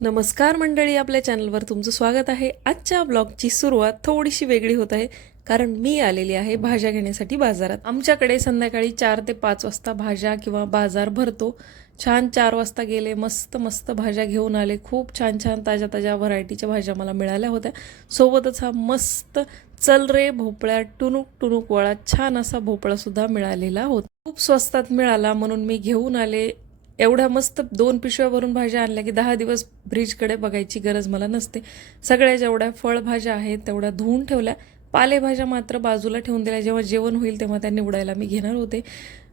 नमस्कार मंडळी, आपल्या चॅनलवर तुमचं स्वागत आहे. आजच्या ब्लॉगची सुरुवात थोडीशी वेगळी होत आहे, कारण मी आलेली आहे भाज्या घेण्यासाठी बाजारात. आमच्याकडे संध्याकाळी 4 ते 5 वाजता भाज्या किंवा बाजार भरतो. छान 4 वाजता गेले, मस्त मस्त भाज्या घेऊन आले. खूप छान छान ताज्या ताज्या व्हरायटीच्या भाज्या मला मिळाल्या होत्या. सोबतच हा मस्त चल रे भोपळ्या टुनुक टुनुक वळा छान असा भोपळासुद्धा मिळालेला होता. खूप स्वस्तात मिळाला म्हणून मी घेऊन आले. एवढ्या मस्त 2 पिशव्या भरून भाज्या आणल्या की 10 दिवस फ्रीजकडे बघायची गरज मला नसते. सगळ्या जेवढ्या फळभाज्या आहेत तेवढ्या धुवून ठेवल्या. पालेभाज्या मात्र बाजूला ठेवून दिल्या. जेव्हा जेवण होईल तेव्हा त्या निवडायला मी घेणार होते.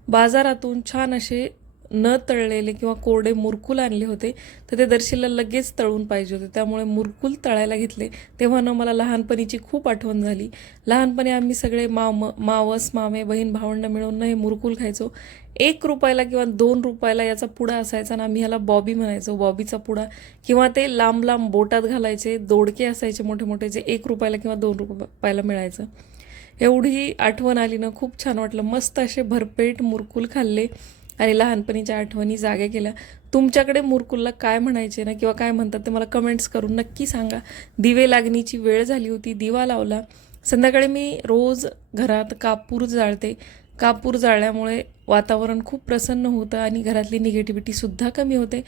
बाजारातून छान असे न तळलेले किंवा कोरडे मुरकुल आणले होते, तर ते दर्शीला लगेच तळून पाहिजे होते. त्यामुळे मुरकुल तळायला घेतले. तेव्हा मला लहानपणीची खूप आठवण झाली. लहानपणी आम्ही सगळे मावस मामे बहीण भावंड मिळून हे मुरकुल खायचो. 1 रुपयाला किंवा 2 रुपयाला याचा पुडा असायचा ना, आम्ही ह्याला बॉबी म्हणायचो. बॉबीचा पुडा किंवा ते लांब लांब बोटात घालायचे दोडके असायचे मोठे मोठे, जे 1 रुपयाला किंवा 2 रुपयाला मिळायचं. एवढी आठवण आली ना, खूप छान वाटलं. मस्त असे भरपेट मुरकुल खाल्ले आणि लहानपणीच्या आठवणी जाग्या केल्या. तुमच्याकडे मुरकुलला काय म्हणायचे ना किंवा काय म्हणतात ते मला कमेंट्स करून नक्की सांगा. दिवे लागणीची वेळ झाली होती, दिवा लावला. संध्याकाळी मी रोज घरात कापूर जाळते. कापूर जाळल्यामुळे वातावरण खूप प्रसन्न होतं आणि घरातली निगेटिव्हिटीसुद्धा कमी होते.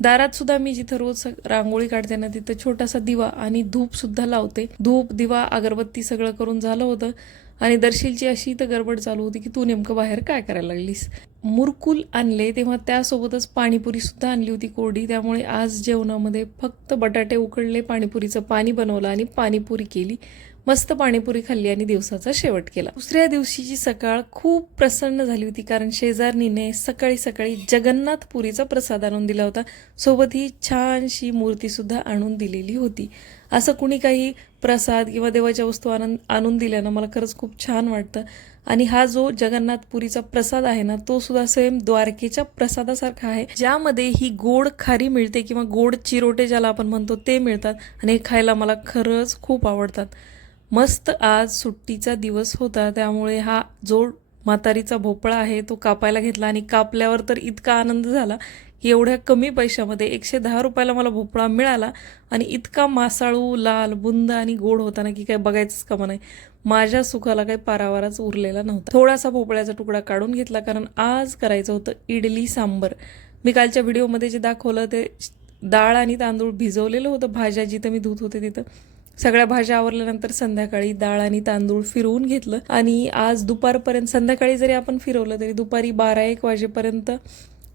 दारातसुद्धा मी जिथं रोज रांगोळी काढते ना, तिथं छोटासा दिवा आणि धूपसुद्धा लावते. धूप दिवा अगरबत्ती सगळं करून झालं होतं आणि दर्शीलची अशी तर गडबड चालू होती की तू नेमकं बाहेर काय करायला लागलीस. मुरकुल आणले तेव्हा त्यासोबतच पाणीपुरीसुद्धा आणली होती कोरडी. त्यामुळे आज जेवणामध्ये फक्त बटाटे उकडले, पाणीपुरीचं पाणी बनवलं आणि पाणीपुरी केली. मस्त पाणीपुरी खाल्ली आणि दिवसाचा शेवट केला. दुसऱ्या दिवशीची सकाळ खूप प्रसन्न झाली होती, कारण शेजारणीने सकाळी सकाळी जगन्नाथपुरीचा प्रसाद आणून दिला होता. सोबत ही छानशी मूर्तीसुद्धा आणून दिलेली होती. असं कुणी काही प्रसाद किंवा देवाच्या वस्तू आणून दिल्यानं मला खरंच खूप छान वाटतं. आणि हा जो जगन्नाथपुरीचा प्रसाद आहे ना, तो सुद्धा सेम द्वारकेच्या प्रसादासारखा आहे, ज्यामध्ये ही गोड खारी मिळते किंवा गोड चिरोटे ज्याला आपण म्हणतो ते मिळतात आणि हे खायला मला खरंच खूप आवडतात. मस्त आज सुट्टीचा दिवस होता, त्यामुळे हा जो म्हातारीचा भोपळा आहे तो कापायला घेतला आणि कापल्यावर तर इतका आनंद झाला की एवढ्या कमी पैशामध्ये 110 रुपयाला मला भोपळा मिळाला आणि इतका मासाळू लाल बुंद आणि गोड होता ना की काय बघायचंच कामा नाही. माझ्या सुखाला काही पारावाराच उरलेला नव्हता. थोडासा भोपळ्याचा तुकडा काढून घेतला, कारण आज करायचं होतं इडली सांबर. मी कालच्या व्हिडिओमध्ये जे दाखवलं ते डाळ आणि तांदूळ भिजवलेलं होतं. भाज्या जिथं मी धुत होते तिथं सगळ्या भाज्या आवरल्यानंतर संध्याकाळी डाळ आणि तांदूळ फिरवून घेतलं आणि आज दुपारपर्यंत, संध्याकाळी जरी आपण फिरवलं तरी दुपारी 12-1 वाजेपर्यंत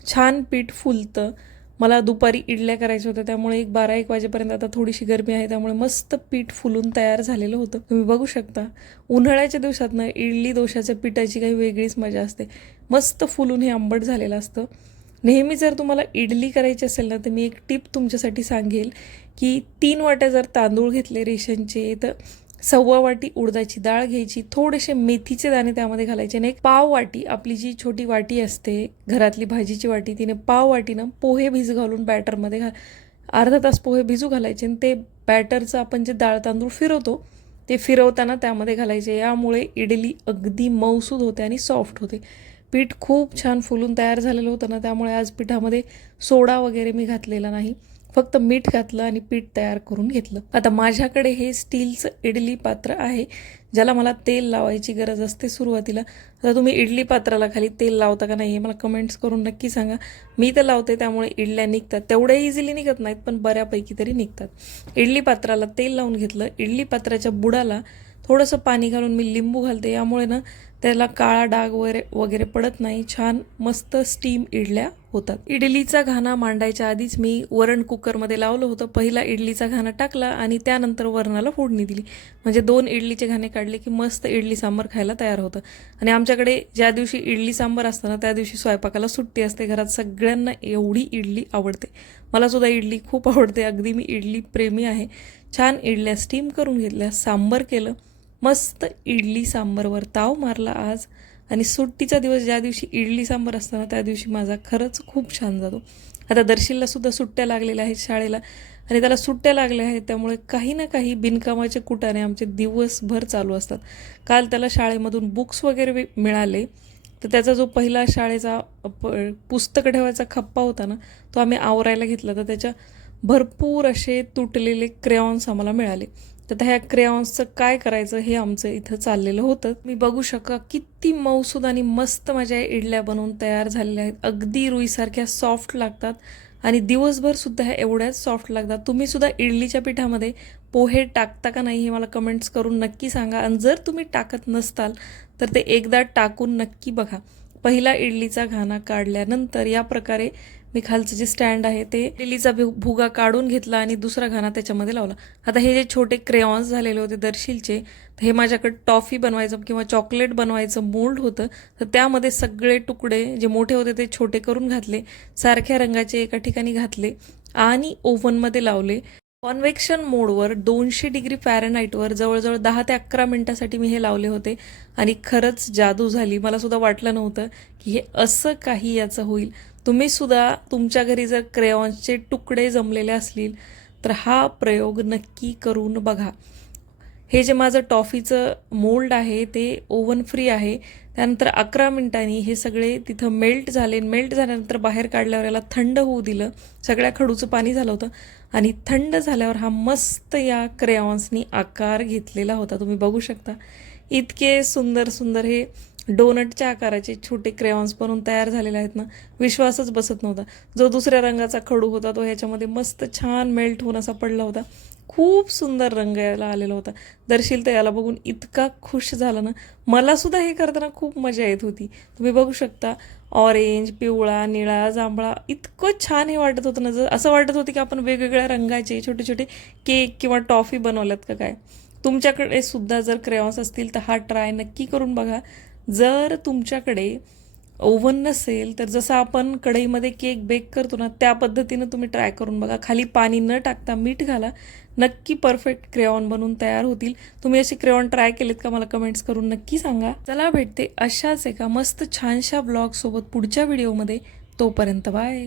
छान पीठ फुलतं. मला दुपारी इडल्या करायच्या होत्या, त्यामुळे 12-1 वाजेपर्यंत, आता थोडीशी गरमी आहे त्यामुळे मस्त पीठ फुलून तयार झालेलं होतं. तुम्ही बघू शकता. उन्हाळ्याच्या दिवसात ना इडली डोशाच्या पिठाची काही वेगळीच मजा असते. मस्त फुलून हे आंबट झालेलं असतं. नेहमी जर तुम्हाला इडली करायची असेल ना, तर मी एक टिप तुमच्यासाठी सांगेल की 3 वाट्या जर तांदूळ घेतले रेशनचे, तर 1.25 वाटी उडदाची डाळ घ्यायची, थोडेसे मेथीचे दाणे त्यामध्ये घालायचे आणि 1 वाटी आपली जी छोटी वाटी असते घरातली भाजीची वाटी, तिने 1 वाटीनं पोहे भिजू घालून बॅटरमध्ये अर्धा तास पोहे भिजू घालायचे आणि ते बॅटरचं आपण जे डाळ तांदूळ फिरवतो ते फिरवताना त्यामध्ये घालायचे. यामुळे इडली अगदी मऊसूद होते आणि सॉफ्ट होते. पीठ खूप छान फुलून तयार झालेलं होतं ना, त्यामुळे आज पिठामध्ये सोडा वगैरे मी घातलेला नाही, फक्त मीठ घातलं आणि पीठ तयार करून घेतलं. आता माझ्याकडे हे स्टीलचं इडली पात्र आहे, ज्याला मला तेल लावायची गरज असते सुरुवातीला. आता तुम्ही इडली पात्राला खाली तेल लावता का नाही हे मला कमेंट्स करून नक्की सांगा. मी तर लावते, त्यामुळे इडल्या निघतात. तेवढ्या इझिली निघत नाहीत, पण बऱ्यापैकी तरी निघतात. इडली पात्राला तेल लावून घेतलं. इडली पात्राच्या बुडाला थोडंसं पाणी घालून मी लिंबू घालते, यामुळे ना त्याला काळा डाग वगैरे पडत नाही. छान मस्त स्टीम इडल्या होतात. इडलीचा घाणा मांडायच्या आधीच मी वरण कुकरमध्ये लावलं होतं. पहिला इडलीचा घाणा टाकला आणि त्यानंतर वरणाला फोडणी दिली, म्हणजे 2 इडलीचे घाणे काढले की मस्त इडली सांबर खायला तयार होतं. आणि आमच्याकडे ज्या दिवशी इडली सांबर असतं ना, त्या दिवशी स्वयंपाकाला सुट्टी असते. घरात सगळ्यांना एवढी इडली आवडते. मला सुद्धा इडली खूप आवडते, अगदी मी इडली प्रेमी आहे. छान इडल्या स्टीम करून घेतल्या, सांबर केलं. मस्त इडली सांबरवर ताव मारला आज. आणि सुट्टीचा दिवस ज्या दिवशी इडली सांबर असताना त्या दिवशी माझा खरंच खूप छान जातो. आता दर्शीलला सुद्धा सुट्ट्या लागलेल्या आहेत शाळेला, आणि त्याला सुट्ट्या लागल्या आहेत, त्यामुळे काही ना काही बिनकामाचे कुटाणे आमचे दिवसभर चालू असतात. काल त्याला शाळेमधून बुक्स वगैरे मिळाले, तर त्याचा जो पहिला शाळेचा पुस्तकं ठेवायचा खप्पा होता ना, तो आम्ही आवरायला घेतला. तर त्याच्या भरपूर असे तुटलेले क्रेयॉन्स आम्हाला मिळाले. तर ह्या क्रेयॉन्सचं काय करायचं हे आमचं इथं चाललेलं होतं. मी बघू शका किती मऊसूद आणि मस्त माझ्या इडल्या बनवून तयार झालेल्या आहेत. अगदी रुईसारख्या सॉफ्ट लागतात आणि दिवसभर सुद्धा ह्या एवढ्याच सॉफ्ट लागतात. तुम्ही सुद्धा इडलीच्या पिठामध्ये पोहे टाकता का नाही हे मला कमेंट्स करून नक्की सांगा. आणि जर तुम्ही टाकत नसताल तर ते एकदा टाकून नक्की बघा. पहिला इडलीचा घाणा काढल्यानंतर या प्रकारे मी खालचं जे स्टँड आहे ते इडलीचा भुगा काढून घेतला आणि दुसरा घाणा त्याच्यामध्ये लावला. आता हे जे छोटे क्रेयॉन्स झालेले होते दर्शीलचे, तर हे माझ्याकडे टॉफी बनवायचं किंवा चॉकलेट बनवायचं मोल्ड होतं. तर त्यामध्ये सगळे तुकडे जे मोठे होते ते छोटे करून घातले, सारख्या रंगाचे एका ठिकाणी घातले आणि ओव्हनमध्ये लावले. कॉन्व्हेक्शन मोडवर 200 डिग्री फॅरनहाईटवर जवळजवळ 10 ते 11 मिनिटासाठी मी हे लावले होते आणि खरंच जादू झाली. मला सुद्धा वाटलं नव्हतं की हे असं काही याचं होईल. तुम्ही सुद्धा तुमच्या घरी जर क्रेयॉन्सचे तुकडे जमलेले असतील तर हा प्रयोग नक्की करून बघा. हे जे माझं टॉफीचं मोल्ड आहे ते ओव्हन फ्री आहे. त्यानंतर 11 मिनिटांनी हे सगळे तिथं मेल्ट झाले. मेल्ट झाल्यानंतर बाहेर काढल्यावर याला थंड होऊ दिलं. सगळ्या खडूचं पाणी झालं होतं आणि थंड झाल्यावर हा मस्त या क्रेयॉन्सनी आकार घेतलेला होता. तुम्ही बघू शकता इतके सुंदर सुंदर हे डोनटच्या आकाराचे छोटे क्रेयॉन्स बनवून तयार झालेले आहेत ना, विश्वासच बसत नव्हता. जो दुसऱ्या रंगाचा खडू होता तो ह्याच्यामध्ये मस्त छान मेल्ट होऊन असा पडला होता. खूप सुंदर रंग याला आलेला होता. दर्शील तर याला बघून इतका खुश झाला ना, मला सुद्धा हे करताना खूप मजा येत होती. तुम्ही बघू शकता ऑरेंज, पिवळा, निळा, जांभळा इतकं छान हे वाटत होतं ना, असं वाटत होतं की आपण वेगवेगळ्या रंगाचे छोटे छोटे केक किंवा टॉफी बनवल्यात का काय. तुमच्याकडे सुद्धा जर क्रेयॉन्स असतील तर हा ट्राय नक्की करून बघा. जर तुमच्याकडे ओव्हन नसेल तर जसं आपण कढईमध्ये केक बेक करतो ना त्या पद्धतीनं तुम्ही ट्राय करून बघा. खाली पाणी न टाकता मीठ घाला, नक्की परफेक्ट क्रेयॉन बनवून तयार होतील. तुम्ही असे क्रेयॉन ट्राय केलेत का मला कमेंट्स करून नक्की सांगा. चला भेटते अशाच एका मस्त छानशा ब्लॉग सोबत पुढच्या व्हिडिओमध्ये. तोपर्यंत बाय.